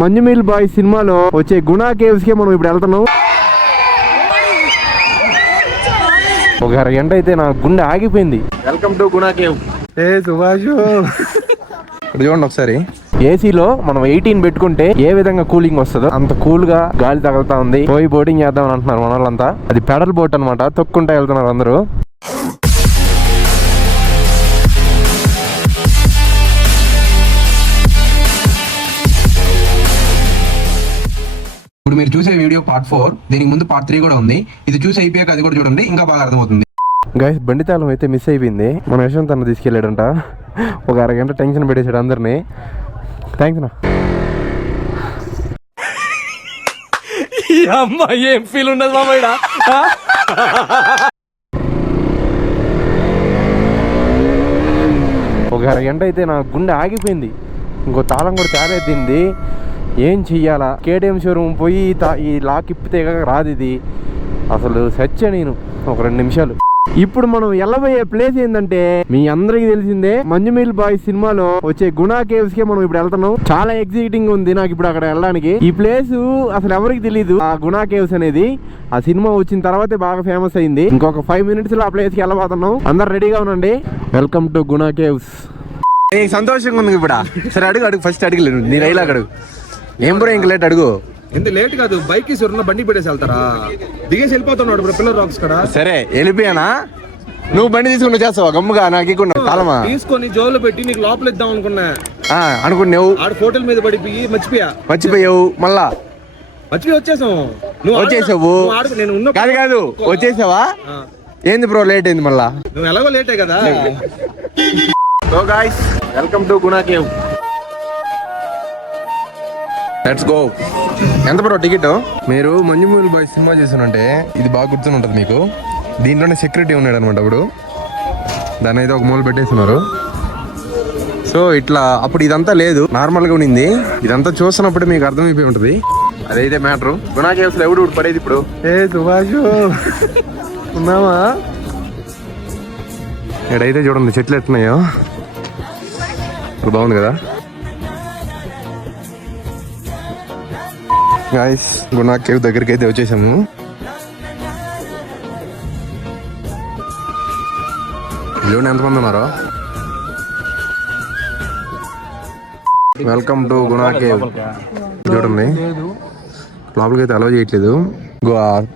మంజుమీల్ bye సినిమాలో వచ్చే గుణా caves కి మనం ఇప్పుడు వెళ్తున్నాం. ఒక అరగంట అయితే నా గుండె ఆగిపోయింది. Welcome to Guna cave. ఏ సుభాష్ చూడండి ఒకసారి, ఏసీలో మనం 18 పెట్టుకుంటే ఏ విధంగా కూలింగ్ వస్తుందో అంత కూల్ గా గాలి తగులుతా ఉంది. పోయి బోటింగ్ చేద్దాం అని అంటున్నారు మన వాళ్ళంతా. అది పెడల్ బోట్ అనమాట, తొక్కుంటా వెళ్తున్నారు అందరూ. ఇప్పుడు మీరు చూసే వీడియో పార్ట్ 4, దీనికి ముందు పార్ట్ 3 కూడా ఉంది. ఇది చూసి అయిపోయాక అది కూడా చూడండి, ఇంకా బాగా అర్థమవుతుంది. గైస్ బండి తాళం అయితే మిస్ అయిపోయింది. మన యశ్వంత్ అన్న తీసుకెళ్ళాడంట. ఒక అరగంట టెన్షన్ పెట్టేశాడు అందరినీ. థ్యాంక్స్ నా. ఏం ఫీల్ ఉండదు మామయ్య. ఒక అరగంట అయితే నా గుండె ఆగిపోయింది. ఇంకో తాళం కూడా తేలేదింది. ఏం చెయ్యాలా? కేటీఎం షోరూమ్ పోయి ఈ లాక్ ఇప్పితే రాదు ఇది. అసలు సచ్చా నేను ఒక 2 నిమిషాలు. ఇప్పుడు మనం వెళ్ళబోయే ప్లేస్ ఏంటంటే మీ అందరికి తెలిసిందే, మంజుమీల్ బాయ్ సినిమాలో వచ్చే గుణా కేవ్స్ కి మనం ఇప్పుడు వెళ్తున్నాం. చాలా ఎగ్జైటింగ్ ఉంది నాకు ఇప్పుడు అక్కడ వెళ్ళడానికి. ఈ ప్లేస్ అసలు ఎవరికి తెలియదు, ఆ గుణా కేవ్స్ అనేది. ఆ సినిమా వచ్చిన తర్వాతే బాగా ఫేమస్ అయింది. ఇంకొక 5 minutes లో ఆ ప్లేస్ కి వెళ్ళబోతున్నాం. అందరు రెడీగా ఉండండి. Welcome to Guna caves. సంతోషంగా ఉంది ఇప్పుడు. సరే అడుగు ఫస్ట్ అడిగలేదు నేను ఇలా అడుగు. ఏం బ్రో ఇంక లేట్ అడుగు. ఎంత లేట్ కాదు, బైక్ బండి పెట్టేసి వెళ్తారా? దిగేసి వెళ్ళిపోతున్నాడు ఇప్పుడు పిల్లర్ రాక్స్ కదా. సరే వెళ్ళిపోయానా? నువ్వు బండి తీసుకుని చేస్తావా గమ్ముగా? నాకు ఇకుండా తాళమా తీసుకొని జోలు పెట్టి నీకు లోపల ఇద్దాం అనుకున్నా. అనుకున్నావు, ఆడ ఫోటోల మీద పడిపోయి మర్చిపోయావు. మళ్ళా మర్చిపోయి వచ్చేసావు. వచ్చేసావు కాదు వచ్చేసావా? ఏంది బ్రో లేట్ అయింది మళ్ళా? నువ్వు ఎలాగో లేటే కదా. So guys welcome to Guna cave. Let's go. ఎంత బ్రో టికెట్? మీరు మంజుమూల్ బాయ్ సినిమా చేసానంటే ఇది బాగా గుర్తుని ఉంటుంది మీకు. దీంట్లోనే సెక్యూరిటీ ఉన్నాడు అనమాట. అప్పుడు దాన్ని అయితే ఒక మూల పెట్టేస్తున్నారు. సో ఇట్లా అప్పుడు ఇదంతా లేదు, నార్మల్గా ఉండింది. ఇదంతా చూస్తున్నప్పుడు మీకు అర్థమైపోయి ఉంటుంది. అదైతే మ్యాటరు. గుణా కేవ్స్ లో ఎవడు పడేది ఇప్పుడు. ఏ సుభాష్ ఉన్నావా? ఇక్కడైతే చూడండి చెట్లు ఎట్టున్నాయో, బాగుంది కదా. గాయస్ గుణా కేవ్ దగ్గరికి అయితే వచ్చేసాము. చూడండి ఎంతమంది ఉన్నారో. Welcome to Guna cave. చూడండి లోపలికి అయితే అలౌ చేయట్లేదు.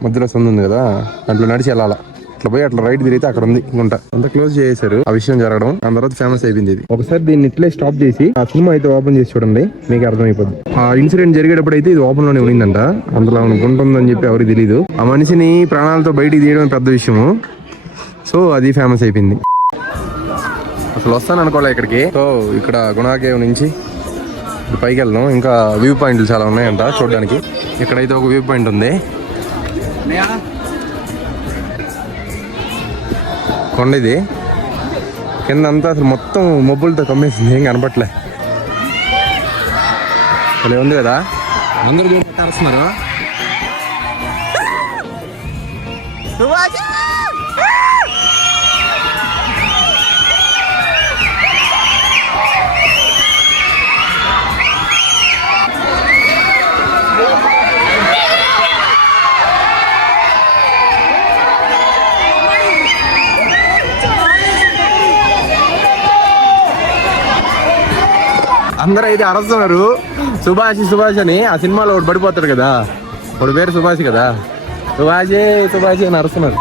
మధ్యలో సందు ఉంది కదా, దాంట్లో నడిచి వెళ్ళాలా. అట్లా పోయి అట్లా రైట్ తిరిగితే అక్కడ ఉంది గుంట. అంత క్లోజ్ చేశారు ఆ విషయం జరగడం. దాని తర్వాత ఫేమస్ అయిపోయింది ఇది. ఒకసారి దీన్ని ఇట్లే స్టాప్ చేసి ఆ సినిమా అయితే ఓపెన్ చేసి చూడండి, మీకు అర్థమైపోద్ది. ఆ ఇన్సిడెంట్ జరిగేటప్పుడు అయితే ఇది ఓపెన్ లోనే ఉండిందంట. అందులో గుంట ఉందని చెప్పి ఎవరికి తెలియదు. ఆ మనిషిని ప్రాణాలతో బయటికి తీయడం పెద్ద విషయము. సో అది ఫేమస్ అయిపోయింది. అసలు వస్తాను అనుకోలే ఇక్కడికి. సో ఇక్కడ గుణా కేవ్ నుంచి పైకి వెళ్దాం. ఇంకా వ్యూ పాయింట్లు చాలా ఉన్నాయంట చూడడానికి. ఇక్కడైతే ఒక వ్యూ పాయింట్ ఉంది. కొండ ఇది. కింద అంతా అసలు మొత్తం మబ్బులతో కమ్మేసింది, ఏం కనపట్లే. అలా ఉంది కదా, అందరూ చూస్తున్నారు. అందరూ అయితే అరుస్తున్నారు సుభాష్ అని. ఆ సినిమాలో ఒకటి పడిపోతాడు కదా, వాడు పేరు సుభాష్ కదా. సుభాష్ అని అరుస్తున్నారు.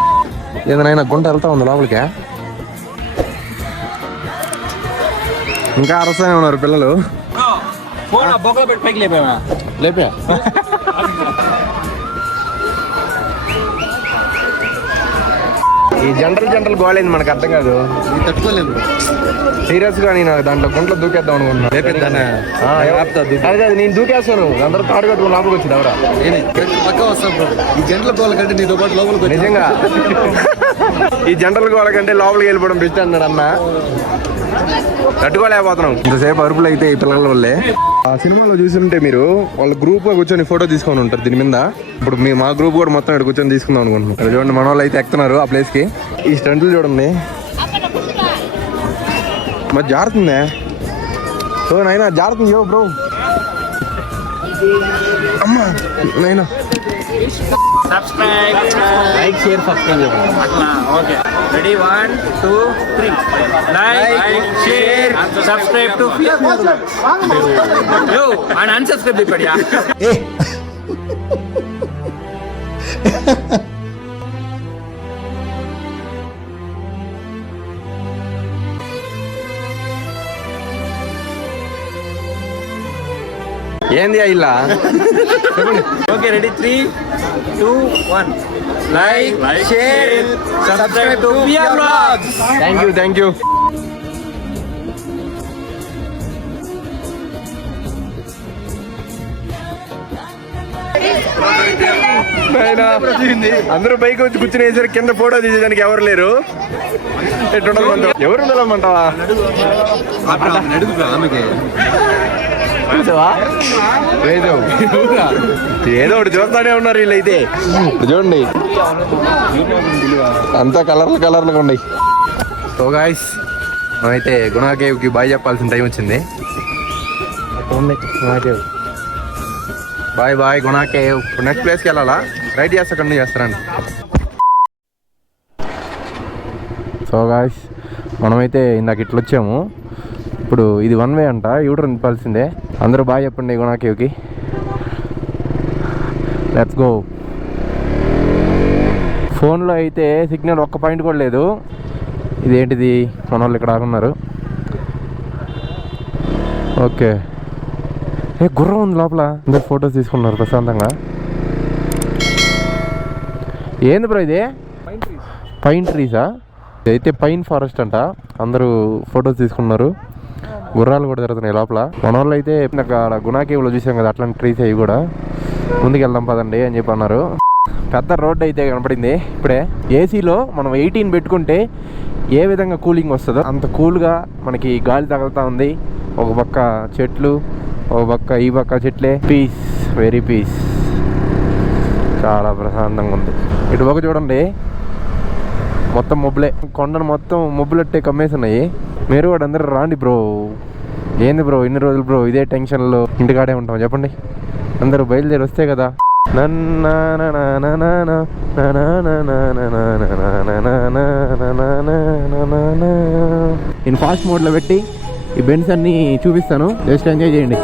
ఏదైనా గుంట వెళ్తా ఉంది లోపలికే. ఇంకా అరుస్తూనే ఉన్నారు పిల్లలు. లేపా ఈ జనరల్ గోళైంది మనకు అర్థం కాదు. ఇది తట్టుకోలేదు సీరియస్ గా. నేను దాంట్లో గుంట్లో దూకేద్దాం అనుకుంటున్నా. అదే నేను దూకేస్తాను. అందరూ తాడు కట్టుకుని లోపలికి వచ్చింది ఎవరా. ఈ జంటల గోళ కంటే నీతో పాటు లోపలికి నిజంగా ఈ జనరల్ గోళ కంటే లోపలికి వెళ్ళిపోవడం బెస్ట్ అన్నాడు అన్న. తట్టుకోలేకపోతున్నాం ఇంతసేపు అరుపులు అయితే ఈ పిల్లల వల్లే. ఆ సినిమాలో చూస్తుంటే మీరు వాళ్ళ గ్రూప్ గా కూర్చొని ఫోటో తీసుకొని ఉంటారు దీని మీద. ఇప్పుడు మా గ్రూప్ కూడా మొత్తం ఇక్కడ కూర్చొని తీసుకుందాం అనుకుంటున్నాం. చూడండి మన వాళ్ళు అయితే ఎక్కుతున్నారు ఆ ప్లేస్ కి. ఈ స్టంట్లు చూడండి మరి జారుతుందే. సో నైనా జారుతుంది బ్రో. అమ్మా నేను సబ్స్క్రైబ్ లైక్ షేర్ సబ్స్క్రైబ్ అట్లా okay ready 1 2 3 like share subscribe to యో అండ్ అన్సబ్స్క్రైబ్ చేపడియా ఏంది ఇలా okay ready 3 2 1 like share subscribe to PR vlogs thank you అందరూ బైక్ వచ్చి కూర్చునేసరికి కింద ఫోటో తీసేదానికి ఎవరు లేరు. ఎవరు ఉండాలమ్మంటావా? లేదు ఏదో ఒకటి చూస్తానే ఉన్నారు వీళ్ళైతే. చూడండి అంతా కలర్లుగా ఉన్నాయి. సో గాయ్స్ మనమైతే గుణా కేవ్కి బాయ్ చెప్పాల్సిన టైం వచ్చింది. గుణా కేవ్ బాయ్ గుణా కేవ్. నెక్స్ట్ ప్లేస్కి వెళ్ళాలా? రైట్ చేస్తా కంటిన్యూ చేస్తారండి. సో గాయ్స్ మనమైతే ఇందాక ఇట్లా వచ్చాము. ఇప్పుడు ఇది 1 వే అంట, యూటర్న్ తిప్పాల్సిందే. అందరూ బాగా చెప్పండి గుణా కేవ్కి. Let's go. ఫోన్లో అయితే సిగ్నల్ ఒక్క పాయింట్ కూడా లేదు. ఇదేంటిది మన వాళ్ళు ఇక్కడ ఆగున్నారు. ఓకే గుర్రం ఉంది లోపల. అందరు ఫొటోస్ తీసుకున్నారు ప్రశాంతంగా. ఏంది బ్రో ఇది? Pine Teresa? ఇదైతే పైన్ ఫారెస్ట్ అంట. అందరూ ఫొటోస్ తీసుకున్నారు. గుర్రాలు కూడా జరుగుతున్నాయి లోపల. మన వాళ్ళు అయితే అక్కడ గుణా కేవ్లో చూసాం కదా అట్లాంటి ట్రీస్ అవి కూడా. ముందుకు వెళ్దాం పదండి అని చెప్పి అన్నారు. పెద్ద రోడ్డు అయితే కనపడింది ఇప్పుడే. ఏసీలో మనం 18 పెట్టుకుంటే ఏ విధంగా కూలింగ్ వస్తుందో అంత కూల్గా మనకి గాలి తగులుతూ ఉంది. ఒక పక్క చెట్లు, ఒక పక్క ఈ పక్క చెట్లే. Peace, very peace. చాలా ప్రశాంతంగా ఉంది. ఇటు పక్క చూడండి మొత్తం మబ్బులే. కొండను మొత్తం మబ్బులట్టే కమ్మేస్తున్నాయి. మీరు కూడా అందరూ రాండి బ్రో. ఏంది బ్రో ఇన్ని రోజులు బ్రో ఇదే టెన్షన్లో ఇంటికాడే ఉంటాం చెప్పండి. అందరూ బయలుదేరి వస్తే కదా. నేను ఫాస్ట్ మోడ్లో పెట్టి ఈ బెండ్స్ అన్నీ చూపిస్తాను. జస్ట్ ఎంజాయ్ చేయండి.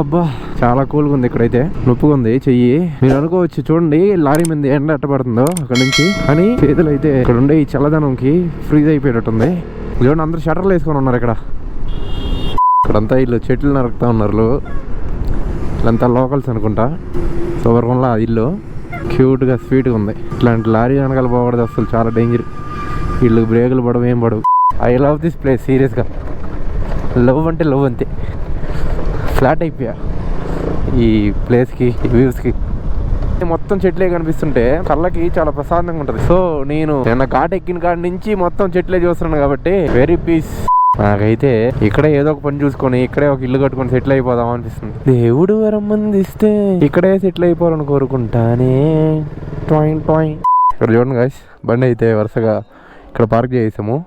అబ్బా చాలా కూల్గా ఉంది. ఇక్కడైతే నొప్పుగా ఉంది చెయ్యి. మీరు అనుకోవచ్చు చూడండి లారీ మీద ఎండ ఎట్టబడుతుందో అక్కడ నుంచి. కానీ చేతులు అయితే ఇక్కడ ఉండే ఈ చల్లదనంకి ఫ్రీజ్ అయిపోయేటట్టుంది. చూడండి అందరూ షట్టర్లు వేసుకొని ఉన్నారు ఇక్కడ. ఇక్కడంతా ఇల్లు చెట్లు నరుకుతా ఉన్నారు. వీళ్ళంతా లోకల్స్ అనుకుంటా. సూపర్గా ఇల్లు క్యూట్గా స్వీట్గా ఉంది. ఇట్లాంటి లారీ వెనకాల పోకూడదు అసలు, చాలా డేంజర్. వీళ్ళు బ్రేకులు పడవు ఏం పడవు. ఐ లవ్ దిస్ ప్లేస్ సీరియస్గా. లవ్ అంటే లవ్ అంతే. ఫ్లాట్ అయిపోయా ఈ ప్లేస్కి, ఈ వ్యూస్కి. మొత్తం చెట్లే కనిపిస్తుంటే కళ్ళకి చాలా ప్రశాంతంగా ఉంటుంది. సో నేను నిన్న ఘాట్ ఎక్కిన కాడి నుంచి మొత్తం చెట్లే చూస్తున్నాను కాబట్టి వెరీ పీస్. నాకైతే ఇక్కడే ఏదో ఒక పని చూసుకొని ఇక్కడే ఒక ఇల్లు కట్టుకొని సెటిల్ అయిపోదాం అనిపిస్తుంది. దేవుడు వరం అందిస్తే ఇక్కడే సెటిల్ అయిపోవాలని కోరుకుంటానే. ఇక్కడ చూడండి గాయ్స్, బండి అయితే వరుసగా ఇక్కడ పార్క్ చేసాము.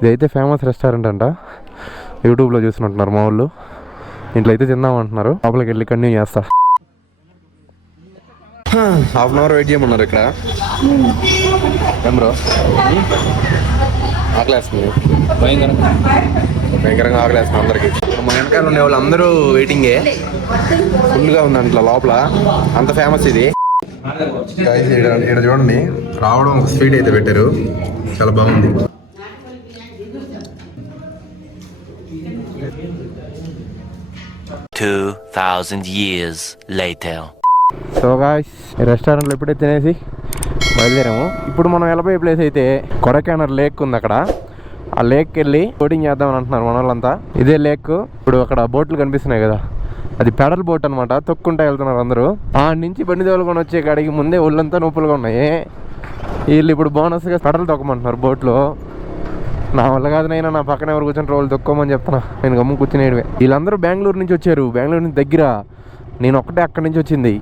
ఇదైతే ఫేమస్ రెస్టారెంట్ అంట. యూట్యూబ్లో చూసినట్టున్నారు మా వాళ్ళు. ఇంట్లో అయితే తిందామంటున్నారు. లోపలికి వెళ్ళి కంటిన్యూ చేస్తా. హాఫ్ అన్ అవర్ వెయిట్ చేయమన్నారు ఇక్కడ. ఏం బ్రో ఆకలేస్తుంది, భయంకరంగా ఆకలేస్తుంది అందరికి. మన వెనకాల ఉండే వాళ్ళు అందరూ వెయిటింగే. ఫుల్గా ఉంది అంట్లో లోపల, అంత ఫేమస్ ఇది. ఇక్కడ చూడండి, రావడం ఒక స్వీట్ అయితే పెట్టారు, చాలా బాగుంది. years later. సో గాయ్స్, రెస్టారెంట్లో ఇప్పుడే తినేసి బయలుదేరాము. ఇప్పుడు మనం వెళ్ళబోయే ప్లేస్ అయితే కొడైకెనాల్ లేక్ ఉంది. అక్కడ ఆ లేక్కి వెళ్ళి బోటింగ్ చేద్దామని అంటున్నారు మన వాళ్ళంతా. ఇదే లేక్. ఇప్పుడు అక్కడ బోట్లు కనిపిస్తున్నాయి కదా, అది పెడల్ బోట్ అనమాట. తొక్కుంటా వెళ్తున్నారు అందరూ. ఆ నుంచి బండి తోలుకొని వచ్చే కాడికి ముందే ఒళ్ళంతా నొప్పులుగా ఉన్నాయి. వీళ్ళు ఇప్పుడు బోనస్గా పెడల్ తొక్కమంటున్నారు బోట్లో. నా వల్ల కాదునైనా నా పక్కన ఎవరు కూర్చొని రోజులు తొక్కోమని చెప్తున్నా. నేను గమ్ము కూర్చునేటివే. వీళ్ళందరూ బెంగళూరు నుంచి వచ్చారు. బెంగళూరు నుంచి దగ్గర, నేను ఒక్కటే అక్కడి నుంచి వచ్చింది.